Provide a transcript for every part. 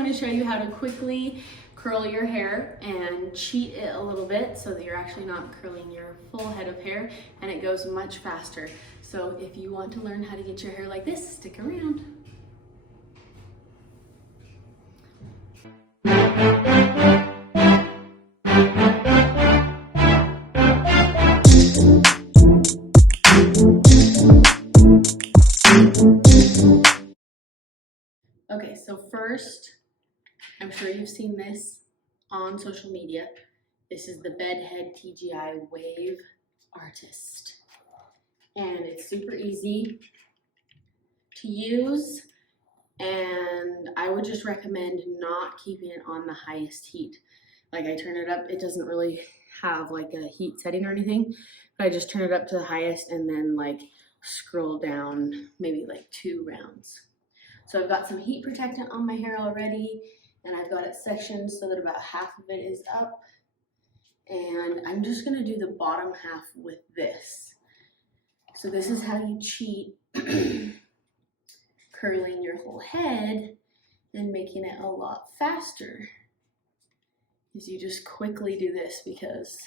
going to show you how to quickly curl your hair and cheat it a little bit so that you're actually not curling your full head of hair, and it goes much faster. So if you want to learn how to get your hair like this, stick around. Okay, so first, I'm sure you've seen this on social media. This is the Bedhead TGI Wave Artist. And it's super easy to use, and I would just recommend not keeping it on the highest heat. Like, I turn it up, it doesn't really have like a heat setting or anything, but I just turn it up to the highest and then like scroll down maybe like 2 rounds. So I've got some heat protectant on my hair already, and I've got it sectioned so that about half of it is up. And I'm just gonna do the bottom half with this. So this is how you cheat curling your whole head and making it a lot faster. Is you just quickly do this because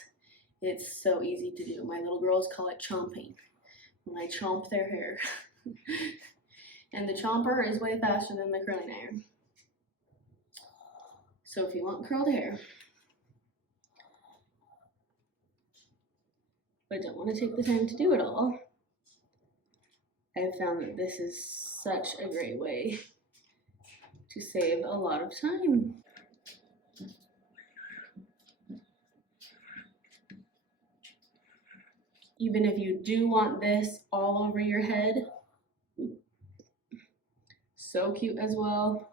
it's so easy to do. My little girls call it chomping, when I chomp their hair. And the chomper is way faster than the curling iron. So if you want curled hair, but don't want to take the time to do it all, I've found that this is such a great way to save a lot of time. Even if you do want this all over your head, so cute as well.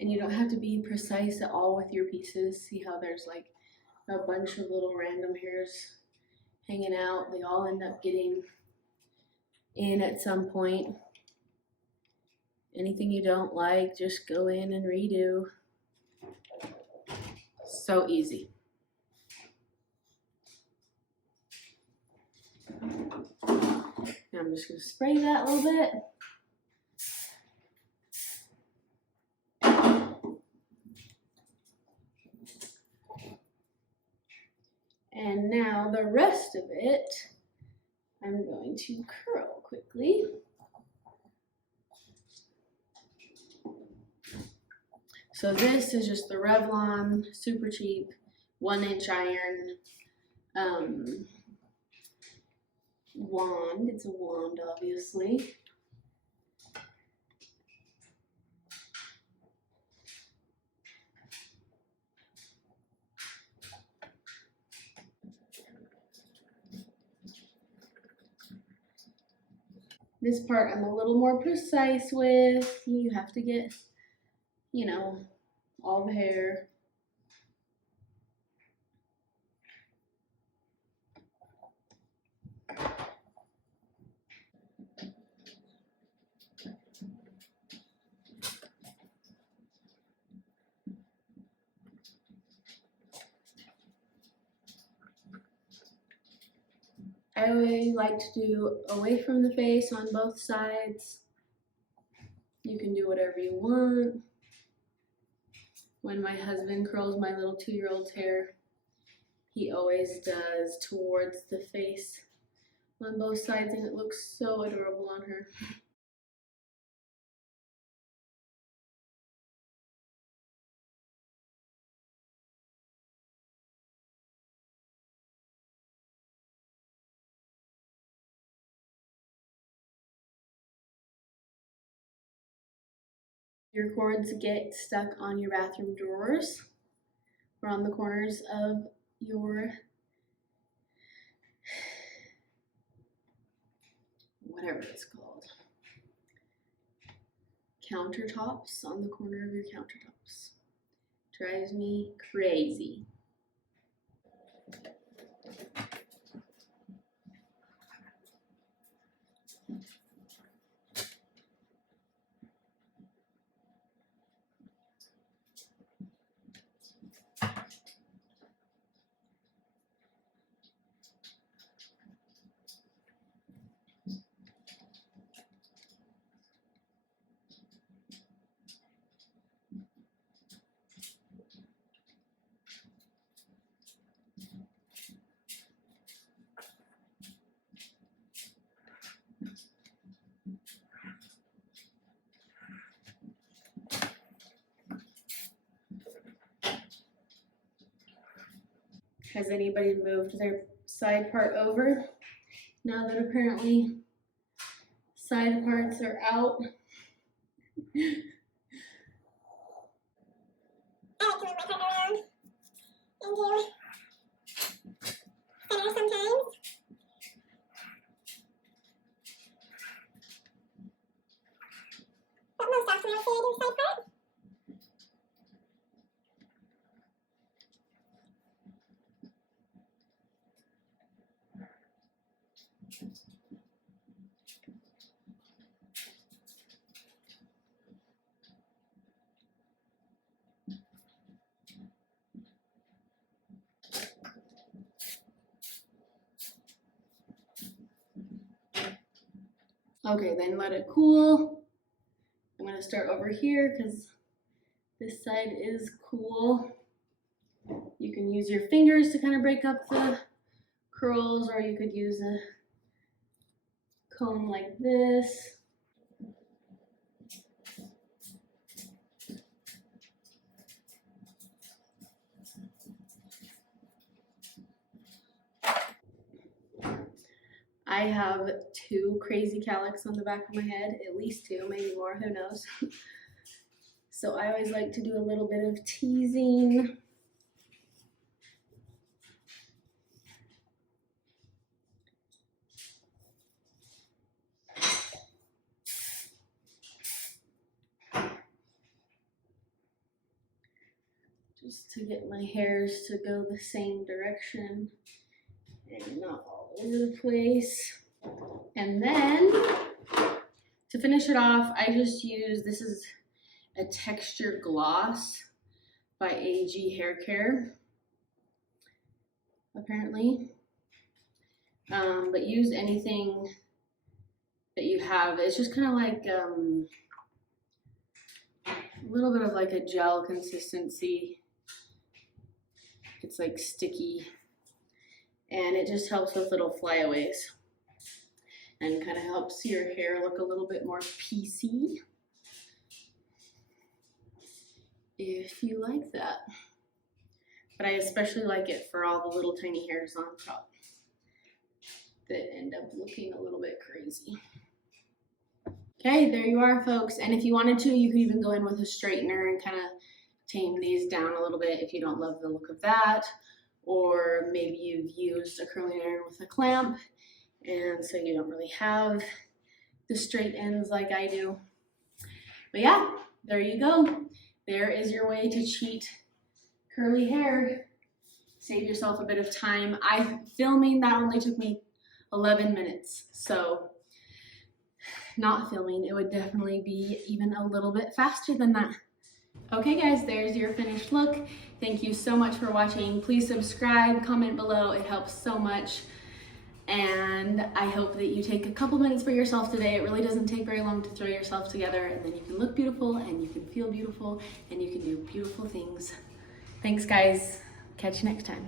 And you don't have to be precise at all with your pieces. See how there's like a bunch of little random hairs hanging out. They all end up getting in at some point. Anything you don't like, just go in and redo. So easy. Now I'm just going to spray that a little bit. And now the rest of it, I'm going to curl quickly. So this is just the Revlon, super cheap, 1-inch iron wand. It's a wand, obviously. This part I'm a little more precise with. You have to get, you know, all the hair. I always like to do away from the face on both sides. You can do whatever you want. When my husband curls my little 2-year-old's hair, he always does towards the face on both sides, and it looks so adorable on her. Your cords get stuck on your bathroom drawers or on the corners of your whatever it's called, countertops, on the corner of your countertops. Drives me crazy. Has anybody moved their side part over? Now that apparently side parts are out. I like to move my head around into center sometimes. But most often I say I do side part. Okay, then let it cool. I'm gonna start over here because this side is cool. You can use your fingers to kind of break up the curls, or you could use a comb like this. I have 2 crazy cowlicks on the back of my head, at least 2, maybe more, who knows. So I always like to do a little bit of teasing. Just to get my hairs to go the same direction and not all over the place. And then to finish it off, I just use, this is a texture gloss by AG Hair Care, apparently. But use anything that you have. It's just kind of like a little bit of like a gel consistency. It's like sticky, and it just helps with little flyaways and kind of helps your hair look a little bit more piecey, if you like that. But I especially like it for all the little tiny hairs on top that end up looking a little bit crazy. Okay, there you are, folks. And if you wanted to, you could even go in with a straightener and kind of tame these down a little bit if you don't love the look of that. Or maybe you've used a curling iron with a clamp, and so you don't really have the straight ends like I do. But yeah, there you go. There is your way to cheat curly hair. Save yourself a bit of time. Filming that only took me 11 minutes. So not filming, it would definitely be even a little bit faster than that. Okay guys, there's your finished look. Thank you so much for watching. Please subscribe, comment below. It helps so much. And I hope that you take a couple minutes for yourself today. It really doesn't take very long to throw yourself together, and then you can look beautiful and you can feel beautiful and you can do beautiful things. Thanks guys. Catch you next time.